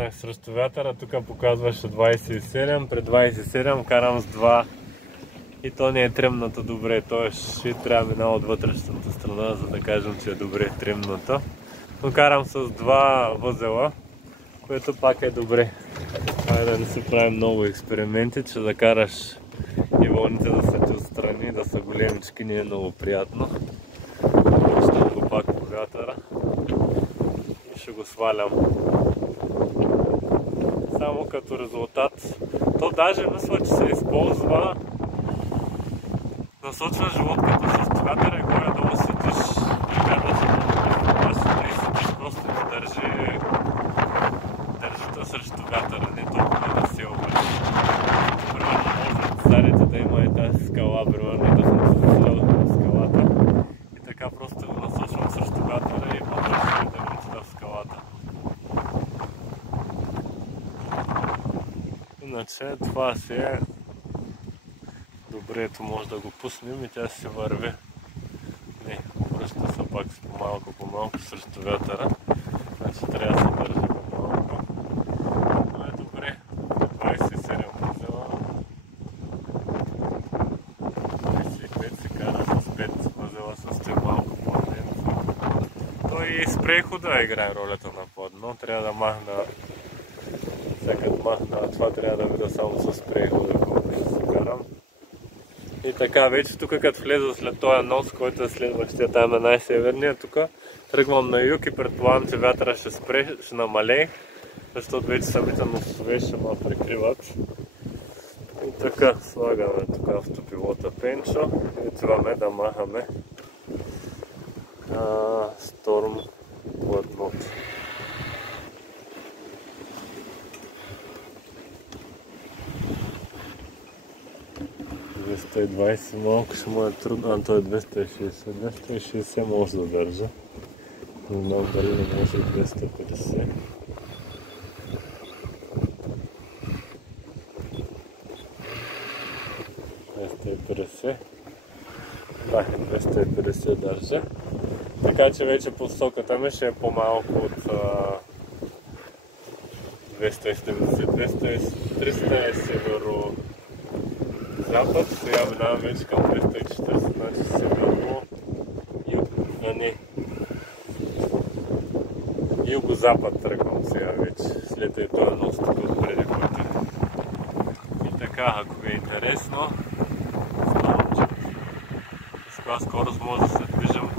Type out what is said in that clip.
Седнах срещу вятъра, тук показваше 27, при 27 карам с 2 и то не е тримнато добре, т.е. ще трябва да мина от вътрешната страна, за да кажем, че е добре тримнато. Но карам с 2 възела, което пак е добре. Хайде да не се правим много експерименти, че да караш и вълните да са ти отстрани, да са големички, не е много приятно. Ще го пак по вятъра и ще го свалям. Само като резултат, то даже мисля, че се използва насочва животката с вятъра и горе-долу седиш и карва се да седиш, просто да държи срещу вятъра, не толкова да се обърне. Примерно може от старите да има и тази скала, примерно да съм се заслял в скалата и така просто го насочвам срещу вятъра и по-държи да въртя в скалата. Иначе това си е добре, ето може да го пуснем и тя си върви. Не, връща се пак по-малко срещу вятъра, значи трябва да се държи по-малко. Но е добре, 27 възела, 25 се кара с 5 възела с тя малко по-ден. Той и с прехода играе ролята на подно, трябва да махна, всякът махна, това трябва да видя само с прехода, колко ще се карам. И така, вече тук като влеза след този нос, който е следващия, там е най-северния, тук тръгвам на юг и предполагам, че вятъра ще спре, ще намалее, защото вече самите носове ще ме прикриват. И така, слагаме тук автопилота Пенчо и отиваме да махаме Storm плътното. 220 малко ще му е трудно, то е 260. 260 може да държа. Не знам дали не може 250. Да, 250 държа. Така че вече посоката ми ще е по-малко от 270. 300 е северо запад, сега минавам вече към 240, значи северно юг, юго-запад тръгвам сега вече, след и този нос тук отпреди който. И така, ако ви е интересно, знам, че с каква скорост може да се движим